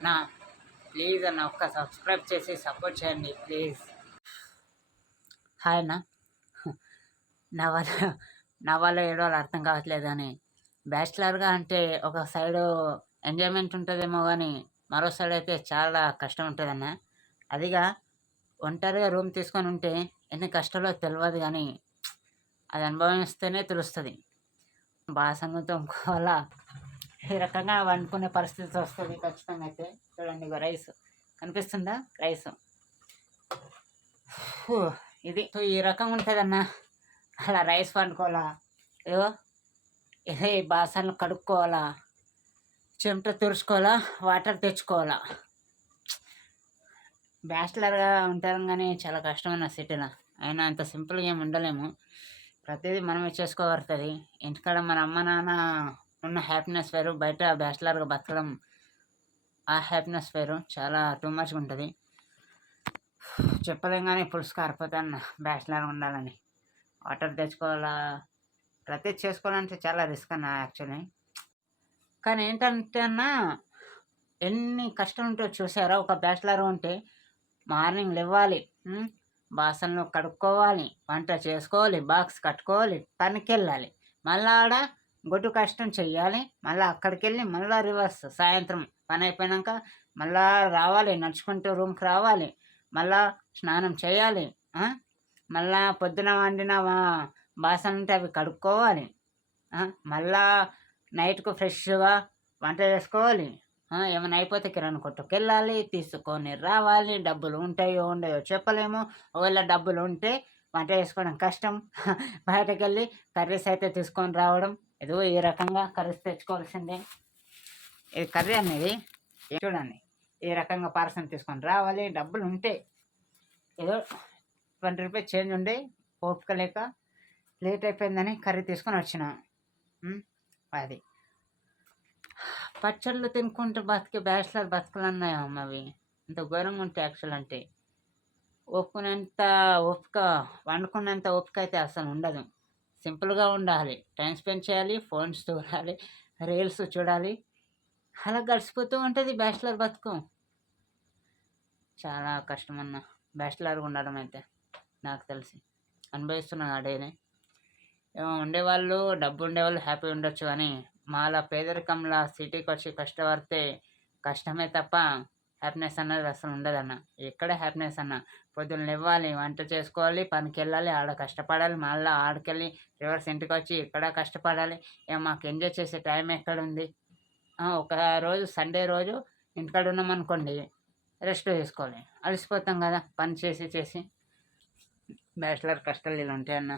నా ప్లీజ్ అన్న ఒక్క సబ్స్క్రైబ్ చేసి సపోర్ట్ చేయండి ప్లీజ్ హాయ్ అన్న. నా వల్ల నా వల్ల ఏడో వాళ్ళు అర్థం కావట్లేదు అని బ్యాచిలర్గా అంటే ఒక సైడు ఎంజాయ్మెంట్ ఉంటుందేమో కానీ మరో సైడ్ అయితే చాలా కష్టం ఉంటుందన్న. అదిగా ఒంటరిగా రూమ్ తీసుకొని ఉంటే ఎన్ని కష్టాలో తెలియదు కానీ అది అనుభవిస్తేనే తెలుస్తుంది. బాసన్లు తోముకోవాలా ఈ రకంగా వండుకునే పరిస్థితి వస్తుంది ఖచ్చితంగా అయితే. చూడండి ఇక రైస్. కనిపిస్తుందా? రైస్. ఇది. సో ఈ రకంగా ఉంటుందన్న. అలా రైస్ వండుకోవాలా? ఏవో ఇదే బాసన్లు కడుక్కోవాలా? చెమట తుడుచుకోవాలా? వాటర్ తెచ్చుకోవాలా? బ్యాచిలర్గా ఉంటాం కానీ చాలా కష్టమైన సిటీలో. అయినా అంత సింపుల్గా ఏమి ఉండలేము. ప్రతిదీ మనమే చేసుకోబడుతుంది ఇంటికాడ మన అమ్మ నాన్న ఉన్న హ్యాపీనెస్ వేరు బయట బ్యాచిలర్గా బతకడం ఆ హ్యాపీనెస్ వేరు. చాలా టూ మచ్గా ఉంటుంది. చెప్పలేం కానీ పులుసు కారిపోతాను బ్యాచిలర్ ఉండాలని. వాటర్ తెచ్చుకోవాలా? ప్రతి చేసుకోవాలంటే చాలా రిస్క్ అన్న యాక్చువల్లీ కానీ ఏంటంటే అన్న ఎన్ని కష్టం ఉంటే చూసారా? ఒక బ్యాచిలర్ ఉంటే మార్నింగ్ లేవాలి ఉమ్, బాసనలు కడుక్కోవాలి వంట చేసుకోవాలి బాక్స్ కట్టుకోవాలి పనికి వెళ్ళాలి మళ్ళీ ఆడ గొడ్డు కష్టం చెయ్యాలి. మళ్ళీ అక్కడికి వెళ్ళి మళ్ళీ రివర్స్ సాయంత్రం పని అయిపోయాక మళ్ళా రావాలి నడుచుకుంటూ రూమ్కి రావాలి. మళ్ళా స్నానం చేయాలి మళ్ళా పొద్దున వండిన బాసన ఉంటే అవి కడుక్కోవాలి మళ్ళా నైట్కు ఫ్రెష్గా వంట చేసుకోవాలి ఏమైనా అయిపోతే కిరాణా కొట్టుకు వెళ్ళాలి తీసుకొని రావాలి. డబ్బులు ఉంటాయో ఉండయో చెప్పలేము. ఒకవేళ డబ్బులు ఉంటే వంట చేసుకోవడం కష్టం. బయటకు వెళ్ళి కర్రీస్ అయితే తీసుకొని రావడం ఏదో ఈ రకంగా కర్రీస్ తెచ్చుకోవాల్సిందే. ఇది కర్రీ అనేది చూడండి ఈ రకంగా పార్సల్ తీసుకొని రావాలి డబ్బులు ఉంటే. ఏదో ట్వంటీ రూపీస్ చేంజ్ ఉండే ఓపిక లేక లేట్ అయిపోయిందని కర్రీ తీసుకొని వచ్చిన. అది. పచ్చళ్ళు తినుకుంటూ బతికే బ్యాచిలర్ బతకలన్నాయి అవి అంత ఘోరంగా ఉంటాయి యాక్చువల్ అంటే. ఒప్పుకునేంత ఓపిక వండుకున్నంత ఓపిక అయితే అసలు ఉండదు. సింపుల్గా ఉండాలి. టైం స్పెండ్ చేయాలి ఫోన్స్ చూడాలి రీల్స్ చూడాలి. అలా గడిచిపోతూ ఉంటుంది బ్యాచిలర్ బతుకు. చాలా కష్టమన్న. బ్యాచిలర్గా ఉండడం అయితే నాకు తెలిసి. అనుభవిస్తున్నాను అడేనే ఏమో ఉండేవాళ్ళు డబ్బు ఉండేవాళ్ళు హ్యాపీ ఉండొచ్చు కానీ మాలా పేదరికంలా సిటీకి వచ్చి కష్టపడితే కష్టమే తప్ప హ్యాపీనెస్ అన్నది అసలు ఉండదన్న. ఎక్కడ హ్యాపీనెస్ అన్న? పొద్దున్న ఇవ్వాలి వంట చేసుకోవాలి పనికి వెళ్ళాలి ఆడ కష్టపడాలి మళ్ళీ ఆడకెళ్ళి రివర్స్ ఇంటికి వచ్చి ఇక్కడ కష్టపడాలి. ఇక మాకు ఎంజాయ్ చేసే టైం ఎక్కడ ఉంది ఒక రోజు సండే రోజు ఇంటికాడ ఉన్నాం అనుకోండి రెస్ట్ తీసుకోవాలి. అలసిపోతాం కదా పని చేసి చేసి. బ్యాచిలర్ కష్టాలు ఇలా ఉంటాయన్న.